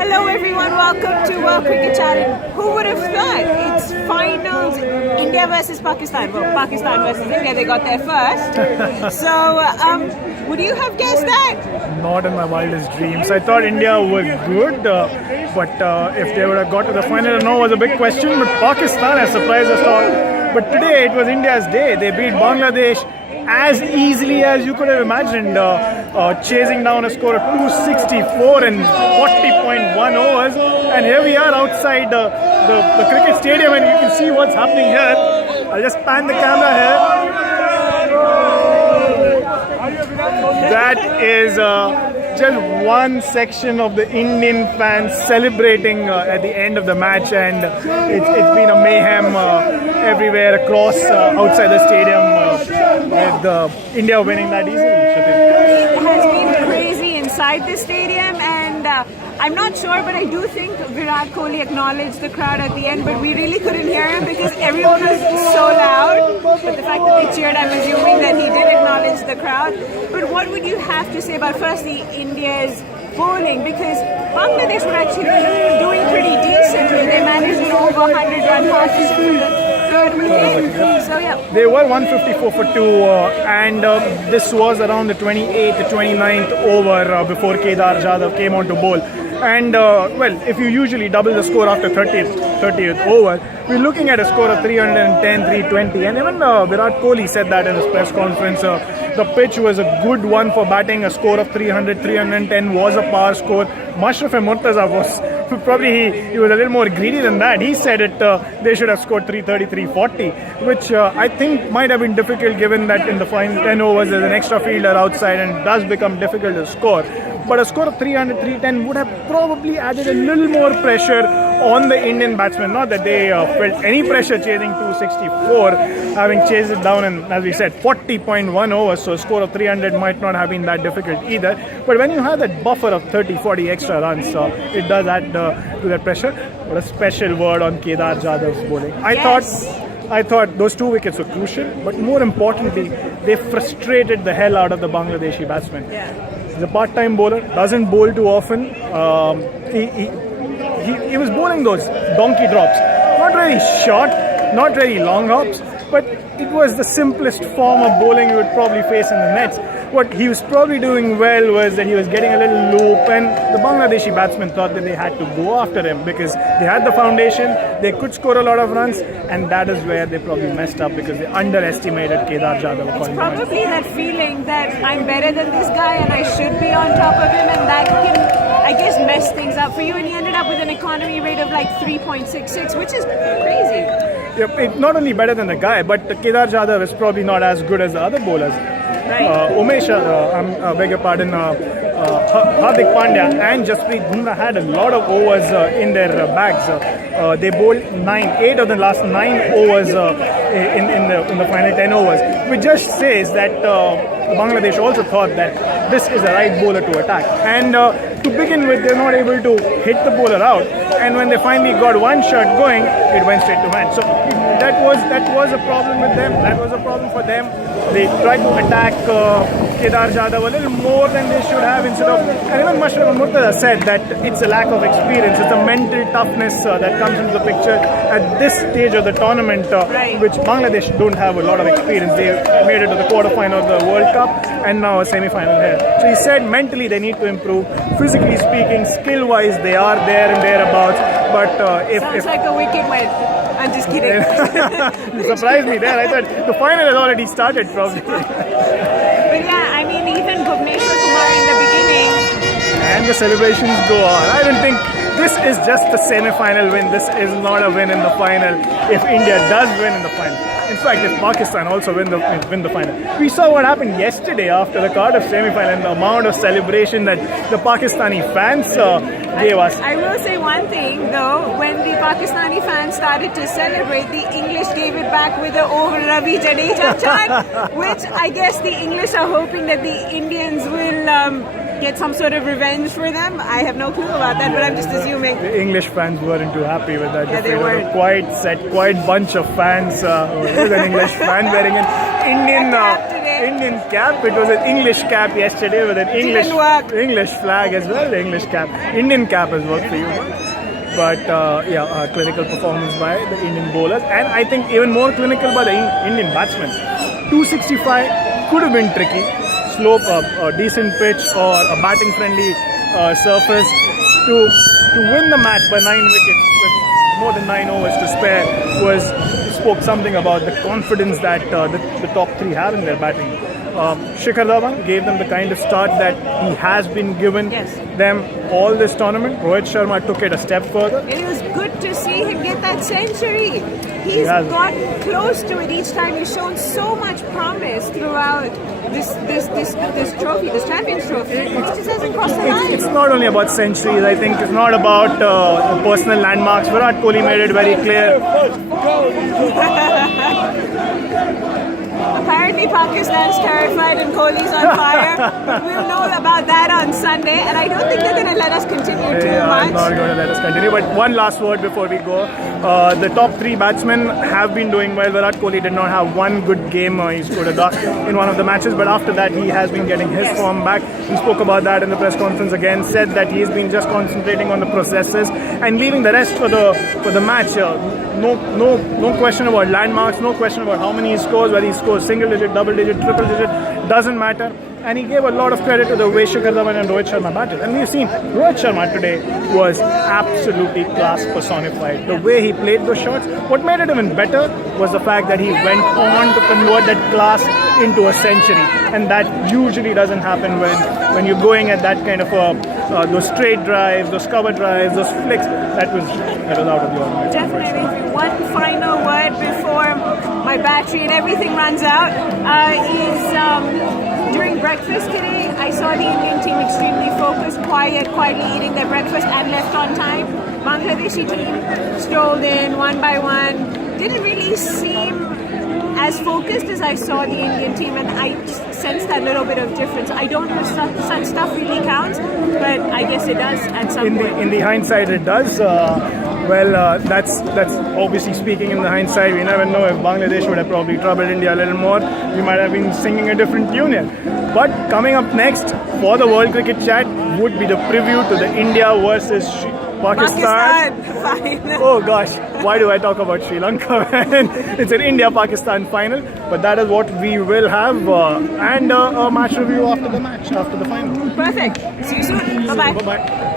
Hello everyone, welcome to World Cricket Challenge. Who would have thought? It's finals, India versus Pakistan. Well, Pakistan versus India, they got there first. So, would you have guessed that? Not in my wildest dreams. I thought India was good, but if they would have got to the final or no was a big question. But Pakistan has surprised us all. But today it was India's day. They beat Bangladesh as easily as you could have imagined, chasing down a score of 264 in 40.1 overs. And here we are outside the cricket stadium, and you can see what's happening here. I'll just pan the camera here. That is just one section of the Indian fans celebrating at the end of the match, and it's been a mayhem everywhere across outside the stadium with India winning that easily. Shruti. It has been crazy inside the stadium, and I'm not sure, but I do think Virat Kohli acknowledged the crowd at the end, but we really couldn't hear him because everyone was so loud. But the fact that they cheered, I'm assuming that he did acknowledge the crowd. But what would you have to say about firstly India's bowling? Because Bangladesh were actually doing pretty decently. They managed to over 100-run partnership for the third wicket. So yeah. They were 154 for 2, and this was around the 28th, 29th over before Kedar Jadhav came on to bowl. And well, if you usually double the score after 30th over, we're looking at a score of 310, 320. And even Virat Kohli said that in his press conference. The pitch was a good one for batting. A score of 300, 310 was a power score. Mashraf and Murtaza was probably he was a little more greedy than that. He said it they should have scored 330, 340, which I think might have been difficult given that in the final 10 overs there's an extra fielder outside and it does become difficult to score. But a score of 300, 310 would have probably added a little more pressure on the Indian batsmen. Not that they felt any pressure chasing 264, having chased it down in, as we said, 40.1 overs. So a score of 300 might not have been that difficult either. But when you have that buffer of 30, 40 extra runs, it does add to that pressure. But a special word on Kedar Jadhav's bowling. I thought those 2 wickets were crucial, but more importantly, they frustrated the hell out of the Bangladeshi batsmen. Yeah. He's a part-time bowler, doesn't bowl too often. He was bowling those donkey drops. Not very short, not very long hops, but it was the simplest form of bowling you would probably face in the nets. What he was probably doing well was that he was getting a little loop, and the Bangladeshi batsmen thought that they had to go after him because they had the foundation, they could score a lot of runs, and that is where they probably messed up because they underestimated Kedar Jadhav. It's probably that feeling that I'm better than this guy and I should be on top of him, and that can, I guess, mess things up for you. And he ended up with an economy rate of like 3.66, which is crazy. Yeah, not only better than the guy, but Kedar Jadhav is probably not as good as the other bowlers. Right. I beg your pardon, Hardik Pandya and Jasprit Bumrah had a lot of overs in their bags. They bowled 8 of the last 9 overs in the final 10 overs, which just says that Bangladesh also thought that this is the right bowler to attack. And to begin with, they're not able to hit the bowler out. And when they finally got one shot going, it went straight to hand. So that was a problem with them. That was a problem for them. They tried to attack Kedar Jadhav a little more than they should have instead of. And even Mashraf and Murtaza said that it's a lack of experience. It's a mental toughness that comes into the picture at this stage of the tournament, which Bangladesh don't have a lot of experience. They made it to the quarterfinal of the World Cup and now a semi-final here. So he said mentally they need to improve. Physically speaking, skill-wise, they are there and thereabouts. But Sounds like a wicked win. I'm just kidding. You surprised me there. I thought the final has already started, probably. But yeah, I mean, even Bhuvneshwar Kumar in the beginning. And the celebrations go on. I don't think this is just a semi-final win. This is not a win in the final if India does win in the final. In fact, if Pakistan also win the final. We saw what happened yesterday after the Cardiff semi-final and the amount of celebration that the Pakistani fans gave us. I will say one thing though, when the Pakistani fans started to celebrate, the English gave it back with the "Oh Ravi Jadeja" chant, which I guess the English are hoping that the Indians will get some sort of revenge for them. I have no clue about that, but I'm just assuming. The English fans weren't too happy with that. Yeah, they were. Quite bunch of fans. There's an English fan wearing an Indian Indian cap. It was an English cap yesterday with an English flag as well. The English cap, Indian cap has worked for you. But clinical performance by the Indian bowlers, and I think even more clinical by the Indian batsmen. 265 could have been tricky. Slope, a decent pitch, or a batting friendly surface to win the match by 9 wickets with more than 9 overs to spare spoke something about the confidence that the top three have in their batting. Shikhar Dhawan gave them the kind of start that he has been given them all this tournament. Rohit Sharma took it a step further. It was good to see him get that century. He's gotten close to it each time. He's shown so much promise throughout this trophy, this Champions Trophy. It just hasn't crossed the line. It's not only about centuries. I think it's not about personal landmarks. Virat Kohli made it very clear. Apparently Pakistan's terrified and Kohli's on fire. We'll know about that on Sunday, and I don't think they're going to let us continue too much. I'm not going to let us continue. But one last word before we go. The top three batsmen have been doing well. Virat Kohli did not have one good game. He scored a duck in one of the matches, but after that he has been getting his form back. He spoke about that in the press conference again, said that he's been just concentrating on the processes and leaving the rest for the match. No question about landmarks, no question about how many he scores, whether he scores single digit, double digit, triple digit, doesn't matter. And he gave a lot of credit to the way Shikhar Dhawan and Rohit Sharma batted. And we've seen Rohit Sharma today was absolutely class personified. The way he played those shots, what made it even better was the fact that he went on to convert that class into a century. And that usually doesn't happen when you're going at that kind of those straight drives, those cover drives, those flicks. That was out of the ordinary. Definitely. One final word before my battery and everything runs out is during breakfast today, I saw the Indian team extremely focused, quietly eating their breakfast and left on time. Bangladeshi team strolled in one by one. Didn't really seem as focused as I saw the Indian team, and I sensed that little bit of difference. I don't know if such stuff really counts, but I guess it does at some point. In the hindsight, it does. That's obviously speaking in the hindsight. We never know if Bangladesh would have probably troubled India a little more. We might have been singing a different tune here. But coming up next for the World Cricket Chat would be the preview to the India versus Pakistan final. Oh gosh, why do I talk about Sri Lanka? It's an India-Pakistan final, but that is what we will have, and a match review after the final. Perfect. See you soon. Bye-bye. Bye-bye.